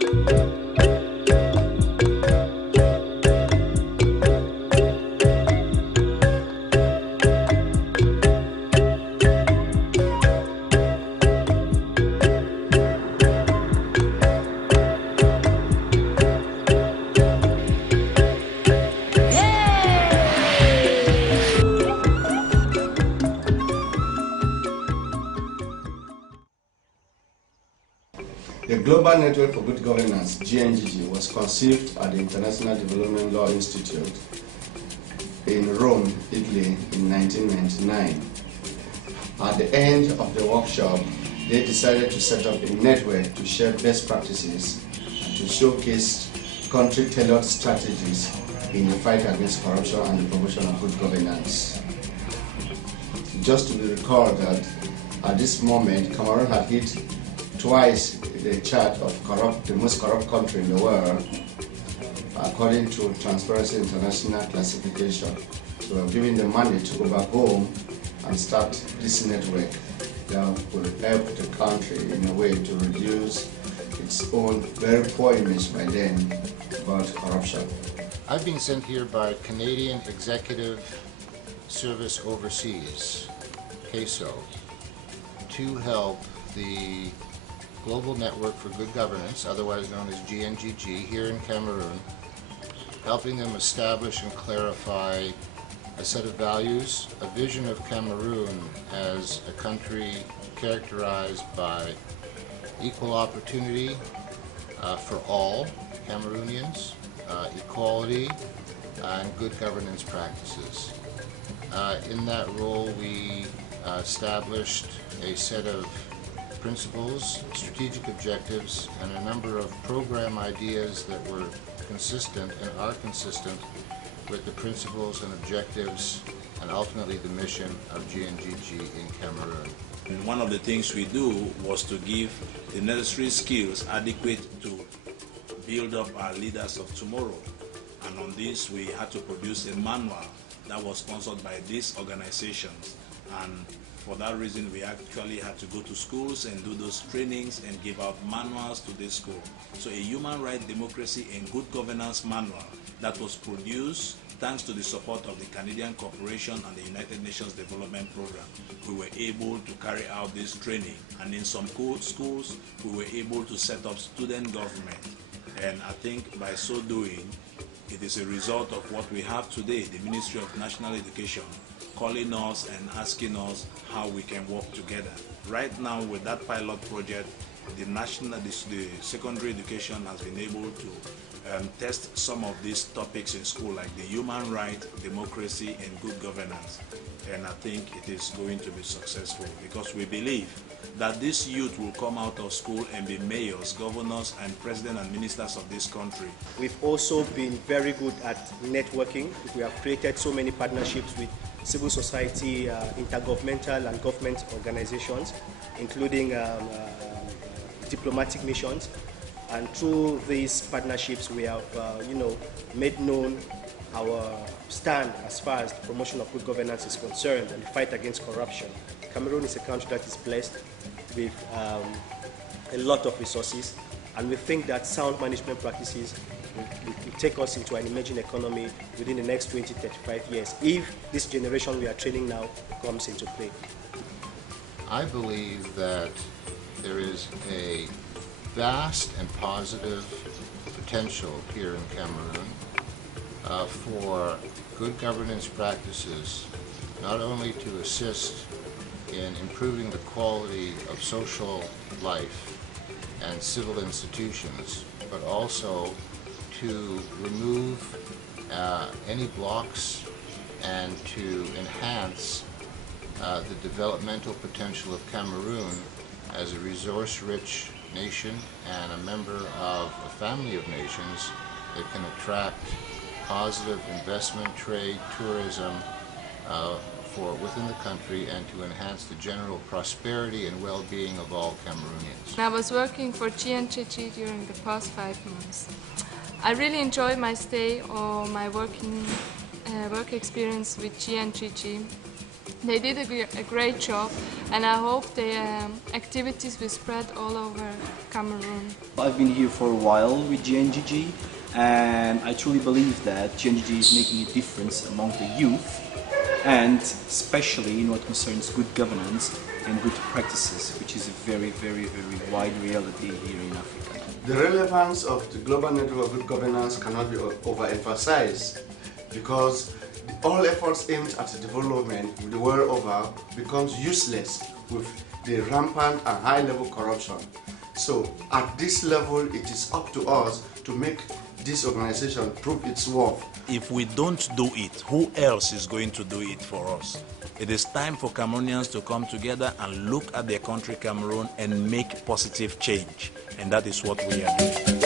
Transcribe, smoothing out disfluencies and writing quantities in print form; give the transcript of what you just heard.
The Global Network for Good Governance, GNGG, was conceived at the International Development Law Institute in Rome, Italy in 1999. At the end of the workshop, they decided to set up a network to share best practices and to showcase country-tailored strategies in the fight against corruption and the promotion of good governance. Just to be recalled that at this moment, Cameroon had hit twice the chart of the most corrupt country in the world, according to Transparency International classification. So we're giving the money to go back home and start this network that will help the country in a way to reduce its own very poor image by then about corruption. I've been sent here by Canadian Executive Service Overseas, CASO, to help the Global Network for Good Governance, otherwise known as GNGG, here in Cameroon, helping them establish and clarify a set of values, a vision of Cameroon as a country characterized by equal opportunity for all Cameroonians, equality, and good governance practices. In that role, we established a set of principles, strategic objectives, and a number of program ideas that were consistent and are consistent with the principles and objectives and ultimately the mission of GNGG in Cameroon. And one of the things we do was to give the necessary skills adequate to build up our leaders of tomorrow. And on this, we had to produce a manual that was sponsored by these organizations. And for that reason, we actually had to go to schools and do those trainings and give out manuals to this school. So a human rights, democracy, and good governance manual that was produced thanks to the support of the Canadian Corporation and the United Nations Development Program. We were able to carry out this training, and in some schools, we were able to set up student government. And I think by so doing, it is a result of what we have today, the Ministry of National Education, calling us and asking us how we can work together. Right now, with that pilot project, the secondary education has been able to test some of these topics in school, like the human right, democracy, and good governance. And I think it is going to be successful because we believe that this youth will come out of school and be mayors, governors, and president and ministers of this country. We've also been very good at networking. We have created so many partnerships with civil society, intergovernmental and government organizations, including diplomatic missions. And through these partnerships, we have, made known our stand as far as the promotion of good governance is concerned and the fight against corruption. Cameroon is a country that is blessed with a lot of resources, and we think that sound management practices will take us into an emerging economy within the next 20-35 years if this generation we are training now comes into play. I believe that there is a vast and positive potential here in Cameroon for good governance practices, not only to assist in improving the quality of social life and civil institutions, but also to remove any blocks and to enhance the developmental potential of Cameroon as a resource-rich nation and a member of a family of nations that can attract positive investment, trade, tourism within the country and to enhance the general prosperity and well-being of all Cameroonians. I was working for GNGG during the past 5 months. I really enjoyed my stay or my work experience with GNGG. They did a great job, and I hope their activities will spread all over Cameroon. I've been here for a while with GNGG, and I truly believe that GNGG is making a difference among the youth, and especially in what concerns good governance and good practices, which is a very, very, very wide reality here in Africa. The relevance of the Global Network of Good Governance cannot be overemphasized, because all efforts aimed at development the world over becomes useless with the rampant and high-level corruption. So at this level, it is up to us to make this organization prove its worth. If we don't do it, who else is going to do it for us? It is time for Cameroonians to come together and look at their country, Cameroon, and make positive change. And that is what we are doing.